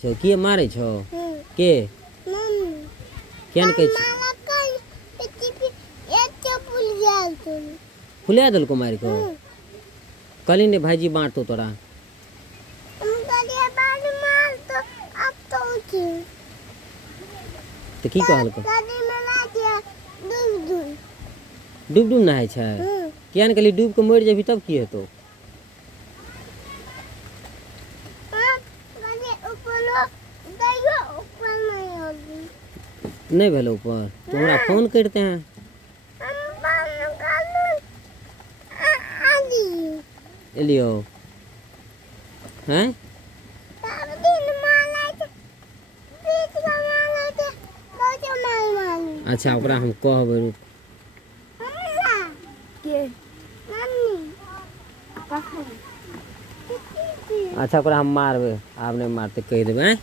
के मारे छो के केन कह फुलिया दल को मार को कली ने भाईजी बांटतो तोरा तो की कहल को डूब डूब नहाय छै केन कली डूब के मर जेबी तब की हेतो नहीं भेलो ऊपर तो हमरा फोन करते हैं एलियो हैं अच्छा ओकरा हम कहबै रुक अच्छा ओकरा हम मारबै आब नहीं मारते कह देबै